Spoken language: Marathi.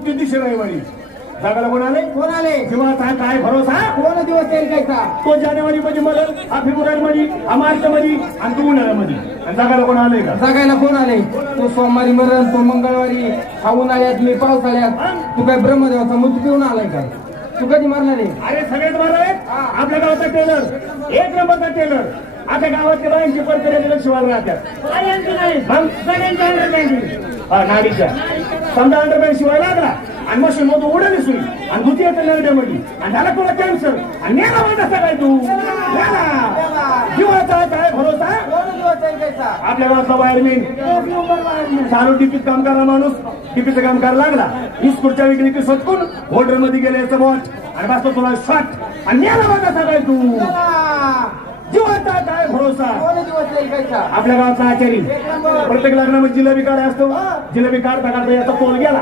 मृत्यू दिशे रविवारी जागाला कोण आले? कोण आले? जीवाचा काय भरोसा? कोण दिवस येईल काय का तो जानेवारी मध्ये मरण हा फेब्रुवारी मध्ये हा मार्च मध्ये आणि तो उन्हाळ्यामध्ये. आणि जागाला कोण आले का? जगायला कोण आले तो सोमवारी मरण तो मंगळवारी हा उन्हाळ्यात मी पावसाळ्यात तू काय ब्रह्मदेवाचा मृत्यू पिऊन आलाय काय तू कधी मरणार आहे? अरे सगळ्यात बरं आहे आपल्या गावाचा टेलर एक नंबरचा टेलर आता गावातल्या बायांची परत शिवाय राहतात. मग? सगळ्यांच्या अंडरपॅन्ट हा नाडीच्या समजा अंडरपॅन्ट शिवाय लागला. आणि मशीन मधून उडली सुई आणि दुसरी येते नरड्यामध्ये आणि झाला कोणा कॅन्सर आणि नेला माझा काय तू. जीवाचा काय भरोसा? आपल्या गावातला वायरमेन चालू टिपीत काम करा माणूस. टिपीचं काम करायला लागला. इस्कूटच्या विक्री सटकून होल्डरमध्ये गेले याचं बॉट आणि बसतो तुला शॉट आणि नेला माझा सगळ्या तू. भरोसा. आपल्या गावाचा आचारी. प्रत्येक लग्नामध्ये जिलेबी काढाय असतो जिलेबी काढता काढता याचा तोल गेला.